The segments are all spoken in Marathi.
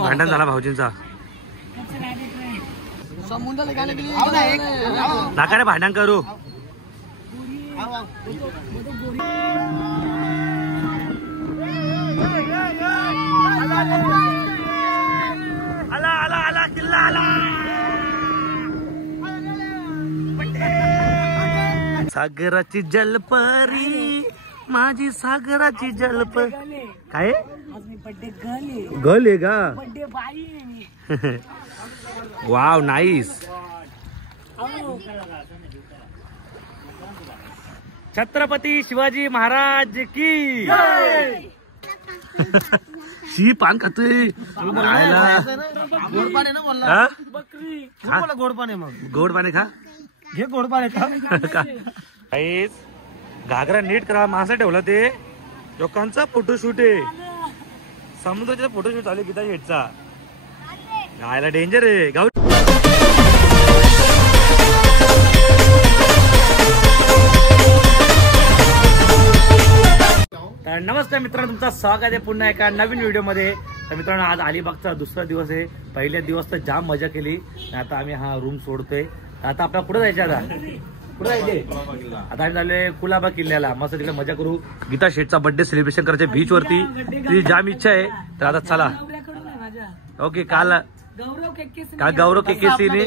भांडण झाला भाऊजींचा नका रे भांडण करू आला आला आला किल्ला आला सागराची जलपरी माझी सागराची जलपरी काय गल आहे का वाव नाईस छत्रपती शिवाजी महाराज की शी पान खातोय गोड पाणी मग गोड पाणी खा घे गोड पाणी खा घागरा नीट करा मासा ठेवला ते लोकांचा फोटोशूट आहे समुद्राचा फोटोशूट चालू गीता शेटचा गायला डेंजर आहे गाव तर नमस्कार मित्रांनो तुमचं स्वागत आहे पुन्हा एका नवीन व्हिडिओ मध्ये। तर मित्रांनो आज अलिबागचा दुसरा दिवस आहे। पहिल्या दिवस तर जाम मजा केली आता आम्ही हा रूम सोडतोय। आता आपल्याला कुठे जायचं आता कुठे जायचे आता आम्ही झालोय कुलाबा किल्ल्याला मस्त तिकडे मजा करू। गीता शेठचा बर्थडे सेलिब्रेशन करायचे बीच वरती तिची जाम इच्छा आहे तर आता चला ओके काल गौरव केकेसीने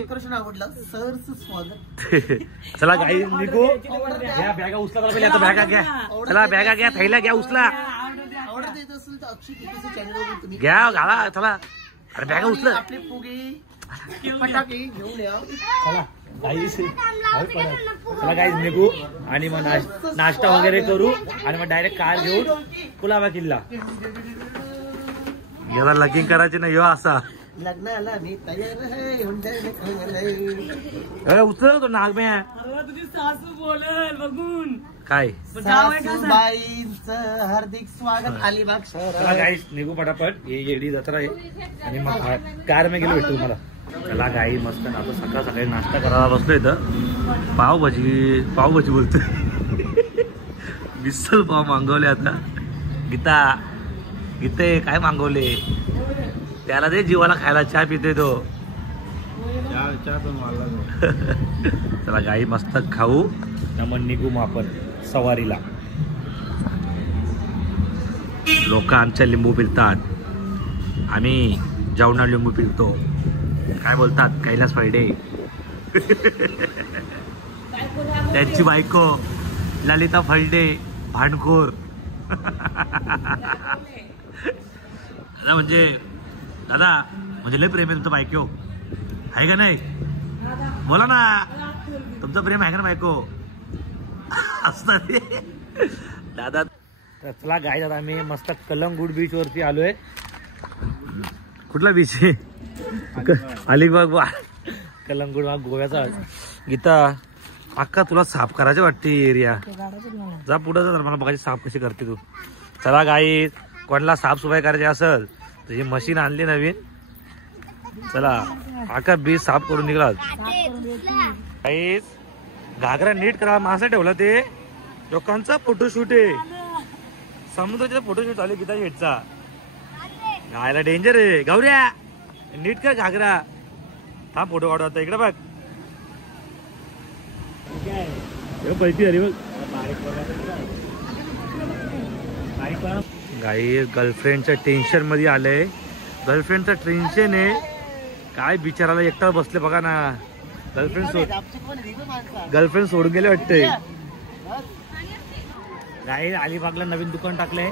चला गाई निघू घ्या बॅगा उचला आता बॅगा घ्या चला बॅगा घ्या थैला घ्या उचला घ्या घाला चला अरे बॅगा उचला चला गाईज निघू आणि मग नाश्ता वगैरे करू आणि मग डायरेक्ट कार घेऊन कुलाबा किल्ला याला लगीन करायचे ना यो असा लग्नाला मी तयार उचल तो नागम्या तुझी सासू बोलेल बघून काय सासूबाईंचं हार्दिक स्वागत अलिबाग शहरात गाईस निघू पटापट हे येडी जत्रा आहे आणि मग कार में गेलो भेटू मला चला गाई मस्त आता सकाळ सकाळी नाश्ता करायला बसलो इथं पावभाजी बोलतोय मिसल पाव मागवले आता गीते काय मागवले त्याला दे जीवाला खायला चहा पिते तो चला गाई मस्त खाऊ मग निघू मग आपण सवारीला। लोक आमच्या लिंबू पिळतात आम्ही जेवणा लिंबू पिळतो काय बोलतात कैलास फळडे त्यांची बायको ललिता फळडे भांडखोर म्हणजे दादा म्हणजे लय प्रेम आहे तुमचं बायको आहे का नाही बोला ना तुमचं प्रेम आहे का ना बायको असतात दादा। चला गाय दादा आम्ही मस्त कलंगूट बीच वरती आलोय। कुठला बीच आहे अलिबाग कलंगूट गोव्याचा। गीता अक्का तुला साफ करायचे वाटते एरिया जा पुढे जा मला बघायची साफ कशी करते तू। चला गाई कोणाला साफसफाई करायची असेल तुझी मशीन आणली नवीन चला आका बीच साफ करून निघाला। घागरा नीट करा मासा ठेवला ते लोकांचा फोटोशूट आहे समुद्राचा फोटोशूट चालू गीता शेटचा गायला डेंजर आहे गौऱ्या नीट कर घागरा हा फोटो काढू आता इकडे बघ पैसे अरे बघ गाई गर्लफ्रेंडच्या टेन्शन मध्ये आलंय गर्लफ्रेंडचं टेन्शन आहे काय बिचाराला एकटा बसले बघा ना गर्लफ्रेंड सोडून गेले वाटते। गाई अलिबागला नवीन दुकान टाकलंय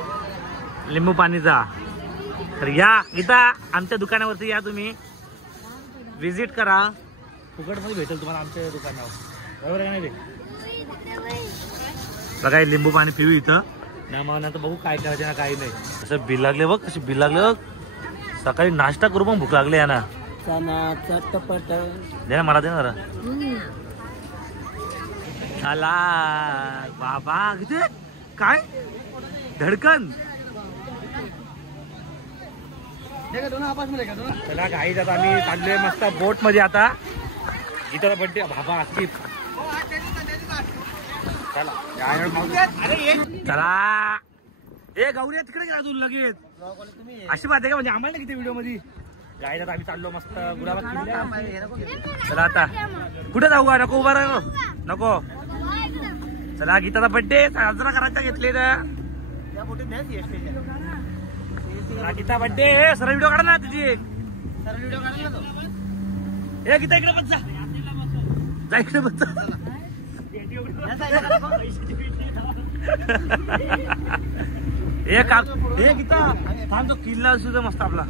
लिंबू पाणीचा तर या गीता आमच्या दुकानावरती या तुम्ही विजिट करा फुकट मध्ये भेटेल तुम्हाला आमच्या दुकानावर बरोबर आहे ना बघा लिंबू पाणी पिऊ इथं ना मग नंतर बघू काय करायचं ना काही नाही असं बिल लागले बघ कशी बिल लागले बघ सकाळी नाश्ता करू पण भूक लागली ना दे ना मला दे ना चला बाबा किती काय धडकन चला गाई जाता आम्ही चाललोय मस्त बोट मध्ये आता गीताचा बर्थडे बाबा असती चला ए गौरी तिकडे गेला तू लगेच. अशी बात आहे का म्हणजे आम्हाला किती व्हिडिओ मध्ये गायला आम्ही चाललो मस्त गुलाबात फिरल्या. चला आता कुठे जाऊ का नको उभा राहा नको. चला गीताचा बर्थडे साजरा करायचा घेतले ना गीता बर्थडे. सरळ व्हिडिओ काढा ना तुझी एक. ए गीता इकडे बस जा इकडे बस जा. हे गीता थांब तो किल्ला असू मस्त आपला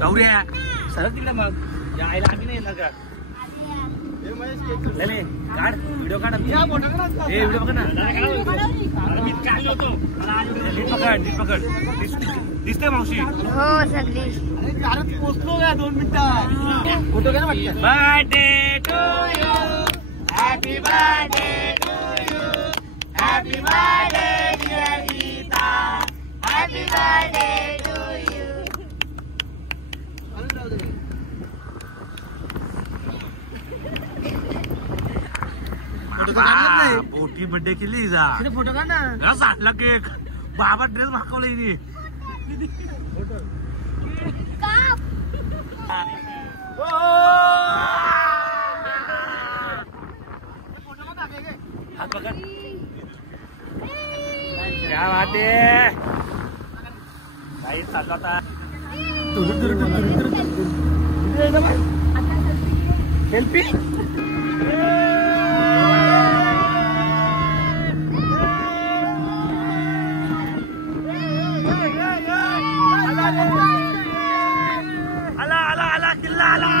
गौरी सरळ तिकडे मग आईला आम्ही नाही येणार का. काढ व्हिडिओ काढ व्हिडिओ बघ ना. पकड दिसते मावशी. हो सगळी पोचलो का 2 मिनिटात. फोटो घ्या ना वाटतं. Birthday to you happy birthday to you happy birthday dear Geeta happy birthday to you. मोठी बर्थडे केली जा. फोटो का ना सांगला केक बाबा ड्रेस मागवला हात पकड. क्या बात आहे काही चाललं आता. सेल्फी आला किल्ला आला.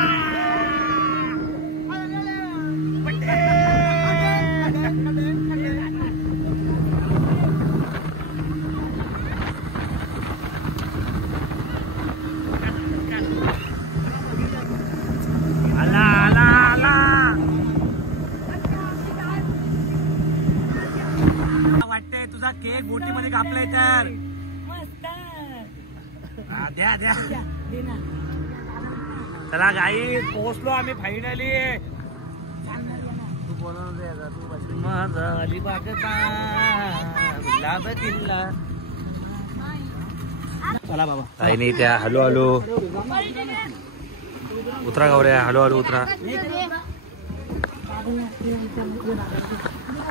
वाटतंय तुझा केक बोटीमध्ये कापलाय तर द्या द्या. चला गाई पोहोचलो आम्ही फायनली. माझा अलिबागचा गुलाब किल्ला. चला बाबा काही नाही त्या हॅलो हॅलो उतरा गौऱ्या हॅलो हॅलो उतरा.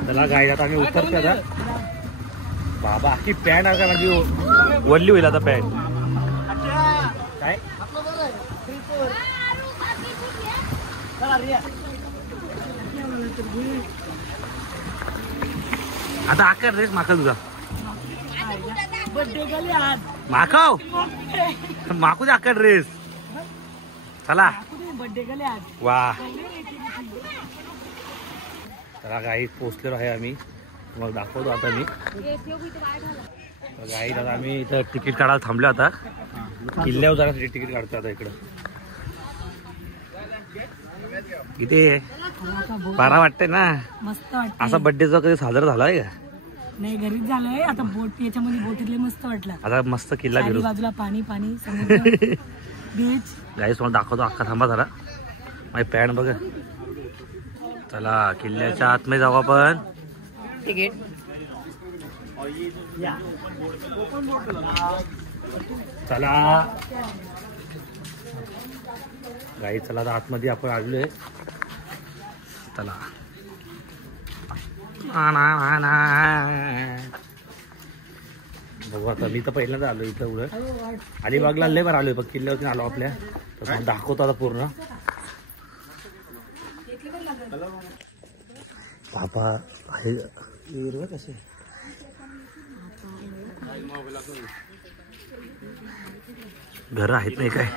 चला गाई आता आम्ही उतरतो आता. बाबा की पॅन्ट आता माझी वल्ली होईल आता पॅन्ट. काय आता आकार ड्रेस माखव तुझा माखव माखू दे आकार ड्रेस. चला वा चला गाई पोचलेलो आहे आम्ही. मग दाखवतो आता मी गाई दादा आम्ही इथं तिकीट काढायला थांबलो आता. किल्ल्यावर जाण्यासाठी तिकीट काढतो आता इकडं. किती 12 वाटते ना. मस्त वाटत असा बर्थडेचा कधी साजरा झालाय का नाही. घरीच झालंय आता. बोट याच्यामध्ये बोटीतले मस्त वाटलं. आता मस्त किल्ला फिरू. बाजूला पाणी पाणी समुद्र बीच. गाईस मला दाखवतो अख्खा थांबा जरा. माझी पॅन्ट बघ. चला किल्ल्याच्या आतमध्ये जाऊ आपण. तिकीट चला गाई चला आता आतमध्ये आपण आलोय. चला बघू आता. मी तर पहिल्यांदा आलो इथं. एवढं अलिबागला लय बार आलोय पण किल्ल्यावरती आलो आपल्या. तर दाखवतो आता पूर्ण. बाबा आहे कसे घर आहेत नाही काय.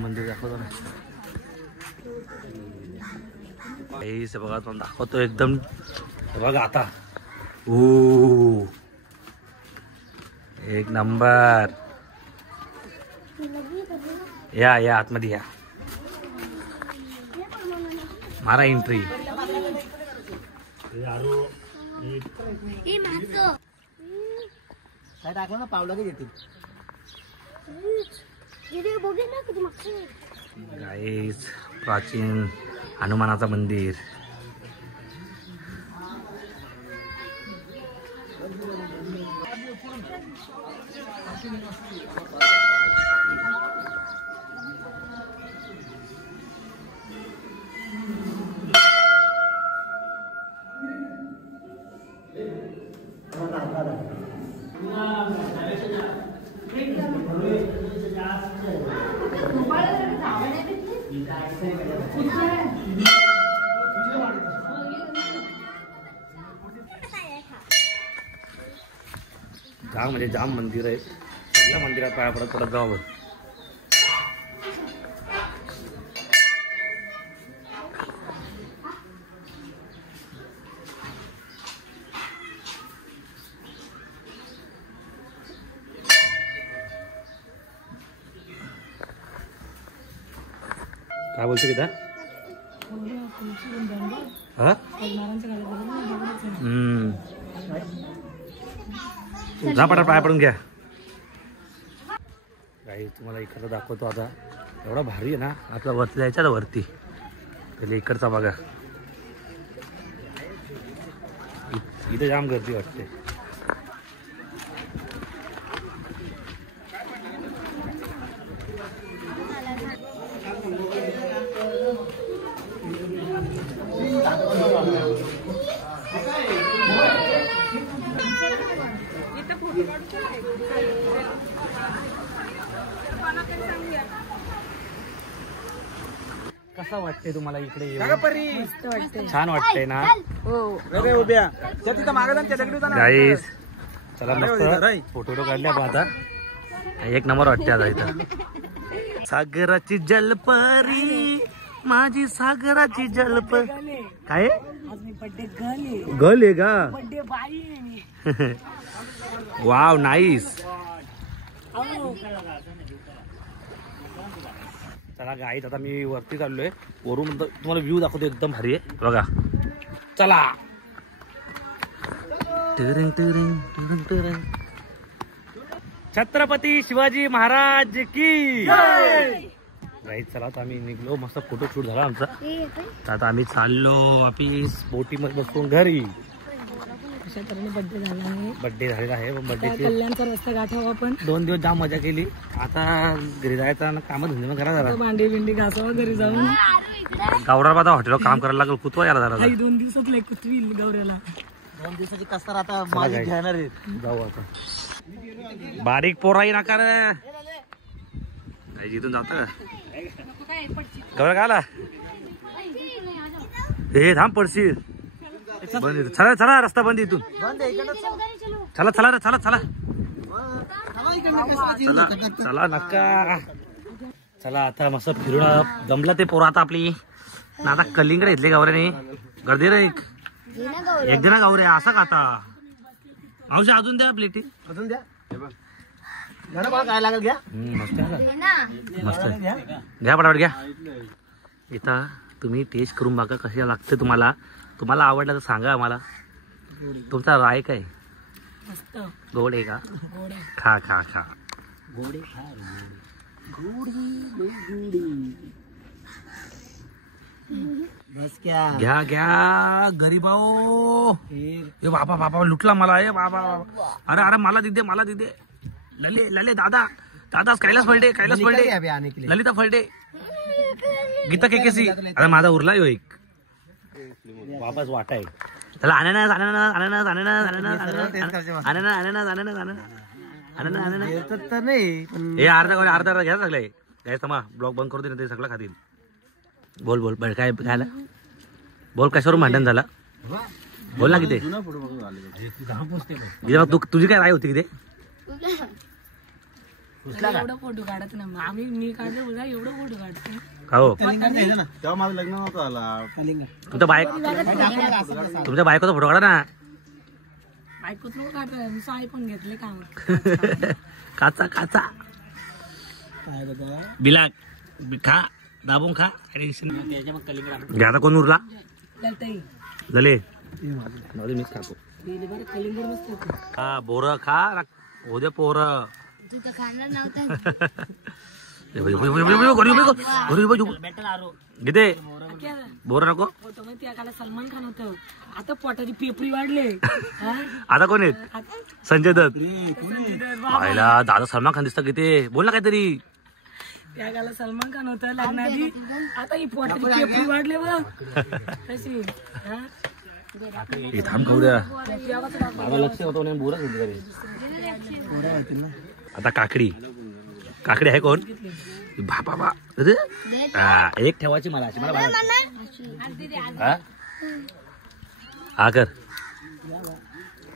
मंदिर दाखवतो ना बघा. तो दाखवतो एकदम बघा आता. ओ एक नंबर. या आतमध्ये या. मारा एंट्री. काय टाकलं ना पावला की येतील. गाईस प्राचीन हनुमानाचं मंदिर. जाम म्हणजे जाम मंदिर आहे. सगळ्या मंदिरात पाया पडत पडत जावं. काय बोलतो तिथं? हा जा पटा पाया पडून घ्या. काही तुम्हाला इकडचं दाखवतो आता. एवढा भारी आहे ना. आपला वरती जायचं ना वरती. पहिले इकडचा बघा. इथे जाम गर्दी वाटते. कसं वाटतंय तुम्हाला इकडे येऊन? छान वाटतंय ना. गाईस चला मस्त फोटो काढल्या आता. एक नंबर वाटते आता इथं. सागराची जलपरी माझी सागराची जलपरी. काय गल आहे का? Wow nice. चला गाईत आता मी वरती चाललोय. वरून तुम्हाला व्ह्यू दाखवतो. एकदम भारी आहे बघा. चला. छत्रपती शिवाजी महाराज की गाईत. चला आता आम्ही निघलो. मस्त फोटो शूट झाला आमचा. आता आम्ही चाललो ऑफिस बोटीमध्ये बसून घरी. बर्थडे झालेला आहे. कल्याणचा रस्ता गाठावा. पण 2 दिवस जाम मजा केली. आता घरी जायचं काम धंदे करा जरा. भांडी बिंडी घासावं घरी जाऊन. गावरा आता हॉटेलवर काम करायला लागलं. कुतवा यायला जरा. 2 दिवसात लय कुतवी गौऱ्याला. 2 दिवसाची कसर आता माझी घेणार आहे. जाऊ आता. बारीक पोराही नका रे. जिथून जात का गौरा का आला? हे थांब पडशील. बंद. चला चला रस्ता बंद इथून. चला चला रे. चला चला चला चला नका. चला आता मस्त फिरून जमलं ते पोरं आता आपली. आता कलिंगड घेतले गावऱ्याने. गर्दी रे एक दिना गावरे असा का आता. मावशी अजून द्या प्लेटी. अजून द्या. काय लागेल घ्या. मस्त मस्त घ्या पटापट घ्या. इथं तुम्ही टेस्ट करून बघा कशी लागते तुम्हाला. तुम्हाला आवडलं तर सांगा आम्हाला. तुमचा राय काय? गोड आहे का? खा खा खा. बस क्या घ्या घ्या गरीबाओ. ए बाबा बाबा लुटला मला. ए बाबा बाबा. अरे अरे मला दिदे मला दिदे. लले लले दादा दादा कैलास फलटे कैलास फलटे ललिता फलटे गीता केकेसी. अरे माझा उरला यो एक वापस वाटाय. त्याला अननस अननस अननस अननस अननस अननस अननस अननस नाही. हे अर्धा घ्या सगळे. काय समा ब्लॉग बंद करू दे ना. ते सगळं खातील. बोल बोल काय खायला बोल. कशावरून भांडण झाला बोल ना. किती तुझी काय राय होती किती? एवढं फोटो काढत ना आम्ही. मी काढलं बघा एवढं फोटो काढते. हो तेव्हा माझं लग्न नव्हतं आला. तुमच्या बायकोचा फोटो काढा ना. बायकोत नको काढता. मी साई पण घेतले काम. काचा काचा बिलाक खा दाबून खा. घ्या आता कोण उरला झाले. मीच खातो. हा बोर खा उद्या पोर. किती बोर नको फोटो मध्ये त्याला सलमान खान होतं, आता पोटाची पेपरी वाढले. आता कोण आहेत? संजय दत्त. पाहिला दादा सलमान खान दिसतं किती, बोल ना काहीतरी. त्या गाला सलमान खान होतं लग्नाआधी, आता ही पोटाची पेपरी वाढले बघ कशी. थांब खाऊ द्या, लक्ष होतं बोर. आता काकडी काकडी आहे कोण? बाबा एक ठेवायची मला अशी, मला हा कर.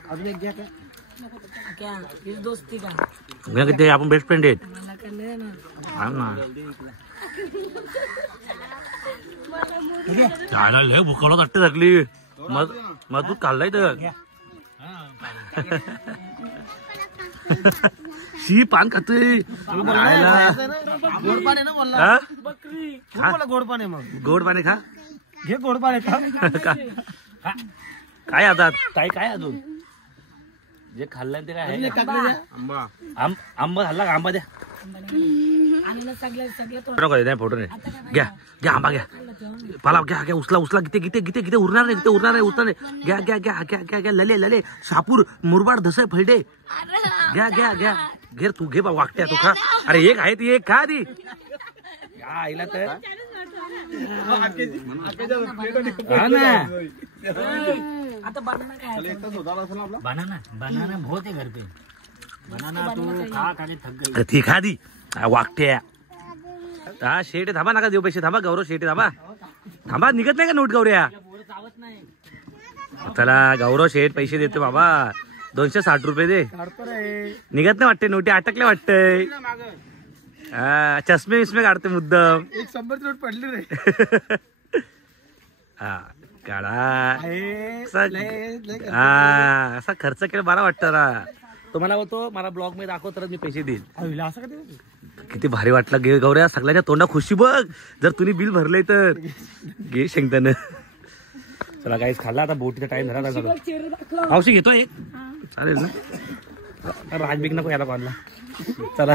अजून एक घ्या काय? क्या ही दोस्ती का? किती आपण बेस्ट फ्रेंड आहेत. मला कळलं ना. हा ना लय भुकावला वाटते लागली. मग तू खाल्लाय तर शी पान खातोय. गोड पाणी ना बोलला. बकरी गोड पाणी मग गोड पाणी खा. घे गोड पाणी खा. काय आता काय अजून जे खाल्लंय ते काय आहे? आंबा खाल्ला का? आंबा द्या. फोटो नाही घ्या घ्या आंबा घ्या. पाला घ्या घ्या उचला किती उरणार नाही घ्या घ्या घ्या घ्या घ्या घ्या. लले शापूर मुरबाड धसय फैडे घ्या घ्या घ्या. घे तू घे बा वाकट्या तू खा. अरे एक आहे ती एक खा आधी. आईला तर हा ना. आता बनाना खायचं. बनाना बहुत है घर पे. बनाना तू खा थक गई. ती खा दी वाकट्या. हा शेट थांबा नका देऊ पैसे. थांबा गौरव शेट थांबा निघत नाही का नोट गौऱ्या? चला गौरव शेठ पैसे देतो बाबा. 260 रुपये दे. निघत नाही वाटते नोटी अटकले वाटतंय. चष्मे विस्मे काढते मुद्दाम. 100 नोट पडली रे. हा काढा. हा असा खर्च केला बरा वाटतं ना. तो मला होतो मला ब्लॉग मध्ये दाखव तर मी पैसे देईल. असं का? किती भारी वाटला गे गौऱ्या. सगळ्यांच्या तोंडा खुशी बघ. जर तुम्ही बिल भरलंय तर घे शेंगदाणं. चला काहीच खाल्ला. आता बोटीचा टाइम झाला. मावशी घेतो एक चालेल ना. राजबीक नको याला पाडला. चला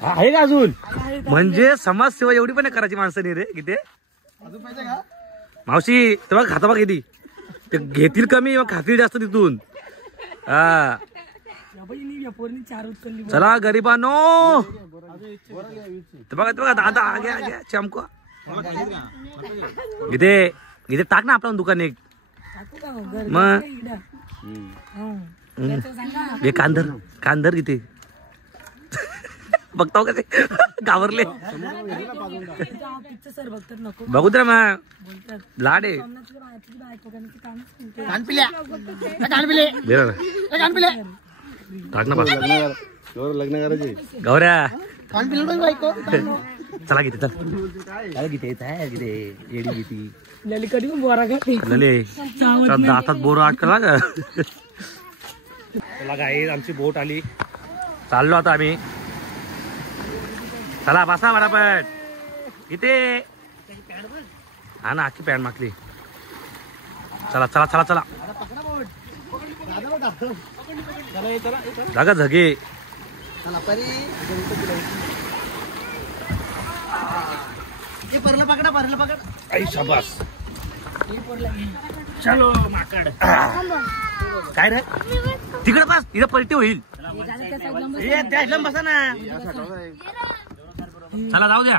हा आहे का अजून? म्हणजे समाजसेवा एवढी पण करायची माणसं नाही रे. किती मावशी तेव्हा खाता बघ किती ते घेतील कमी खातील जास्त तिथून. हा चला गरिबांनो. बघा दादा घ्या घ्या चमको. इथे टाक ना आपलं दुकान एक. मग हे कांदर किती बघताव का ते घाबरले. बघू तर मग लाड आहे. टाक ना लग्न करायचे गौऱ्या. चला किती चल किती येडी किती लली कधी पण बोरा का लले दातात बोर अटकला का. चला काही आमची बोट आली. चाललो आता आम्ही. चला बसा बराबर इथे. हा ना आखी पॅन्ट मागली. चला चला चला चला जागा झगे. पकडा. आई शाबास. चलो माकड. काय रे तिकडे बस. इथं पलटी होईल. बसा ना. चला जाऊ द्या.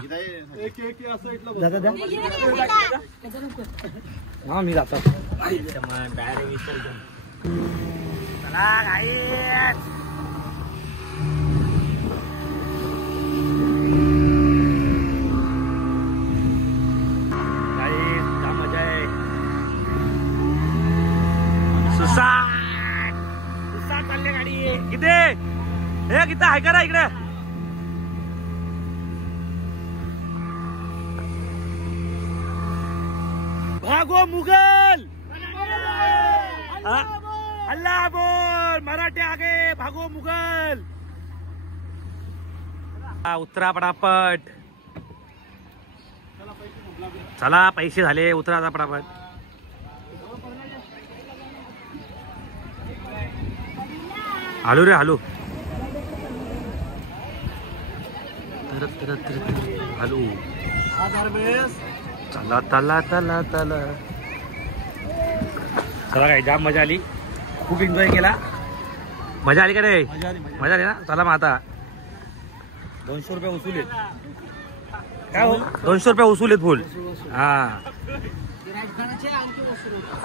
हा मी जातो. चला गाईस. मजा आहे. सुसाट चालले गाडी. किती हे किती आहे करा इकडे. भागो मुघल. अल्लाह बोल. मराठे आगे भागो मुघल. उतरा पटापट. चला पैसे झाले. उतरा आता पटापट. हॅलो रे हॅलो. हॅलो चला चला चला चला चला काय जाम मजा आली खूप एन्जॉय केला मजा आली का रे मजा आली ना चला मग आता 200 रुपये वसूल आहेत काय हो 200 रुपये वसूल आहेत फुल हा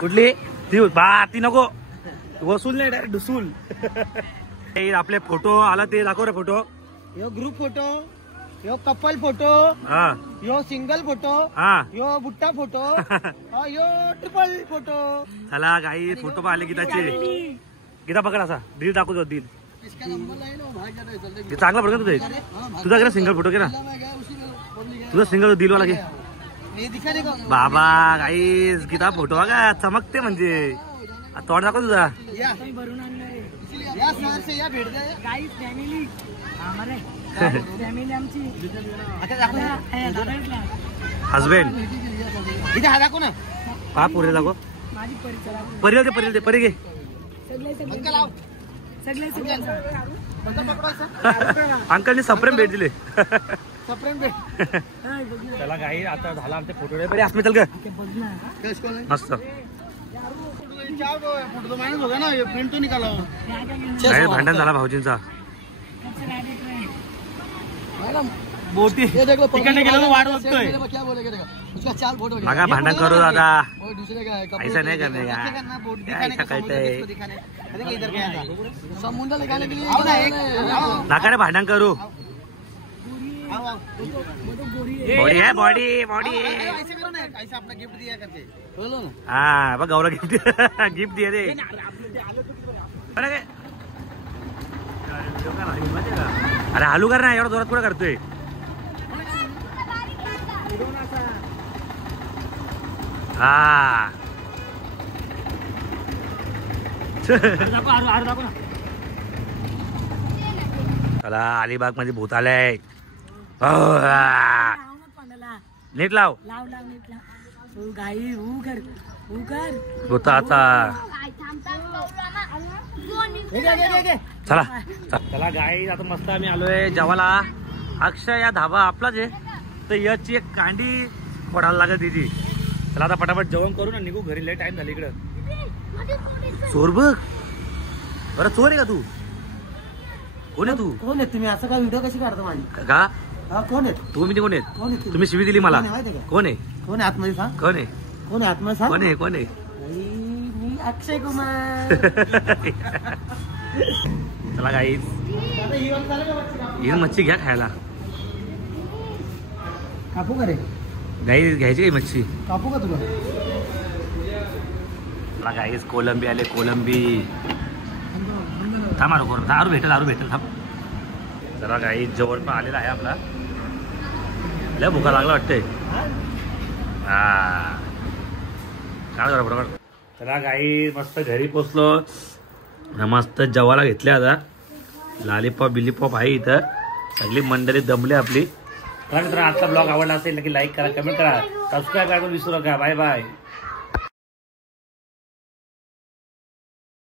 कुठली ती नको वसूल नाही डायरेक्ट डुसूल आपले फोटो आला ते दाखव रे फोटो यो ग्रुप फोटो यो कपल फोटो हा यो सिंगल फोटो हा यो बुट्टा फोटो यो ट्रिपल फोटो चला काही फोटो पाहिले गीताचे गीता पकड असा दिल दाखवतो दिल चांगला पडतो तुझा घे ना सिंगल फोटो घे ना तुझा सिंगल दिलवाला घे बाबा काही गीता फोटो बघा चमकते म्हणजे तोड दाखव तुझा हजबेंड दाखव ना हा पुरे दाखव परी दे परी दे परी घे अंकलनी सप्रेम भेट दिले चला काही आता झाला आमचे फोटो बरे असमे चल ग मस्त भांडण झाला भाऊजींचा बोटी वाट बघतोय मगा भांडण करू दादा ऐसा नाही करणे ऐसा करताय नका रे भांडण करू बॉडी है बॉडी बॉडी हाँ बघ गौरव गिफ्ट दिया रे अरे हालू कर ना एवढा जोरात कुठं करतोय हा चला अलिबाग मध्ये भूत आलंय नीट लाव होता आता चला चला गाई आता मस्त आम्ही आलोय जेवायला अक्षय या धाबा आपलाच आहे तर याची एक कांडी पडायला लागत तिची चला आता पटापट जेवण करू ना निघू घरी लय टाइम झाला इकडं चोर बघ बरं चोर आहे का तू कोण आहे तू कोण आहे तुम्ही असं काय व्हिडिओ कशी काढता माझी का कोण आहे तुम्ही कोण आहेत तुम्ही शिवी दिली मला कोण आहे कोण आहे आतमध्ये सांग कोण आहे कोण आहे आतमध्ये सांग कोण आहे कोण आहे मी अक्षय कुमार चला काही ही मच्छी घ्या खायला कापू का रे गाई घ्यायची काही मच्छी कापू का तुला चला गाईस कोलंबी आले कोलंबी थांब दारू भेटेल थांब चला गाई जेवण पण आलेला आहे आपला लय भुका लागला वाटतंय हा काय करा बरोबर चला गाई मस्त घरी पोचलो मस्त जेवायला घेतले आता लॉलीपॉप बिलीपॉप आहे इथं सगळी मंडळी दमली आपली तर आजचा ब्लॉग आवडला असेल की लाईक करा कमेंट करा सबस्क्राईब करायला विसरू नका बाय बाय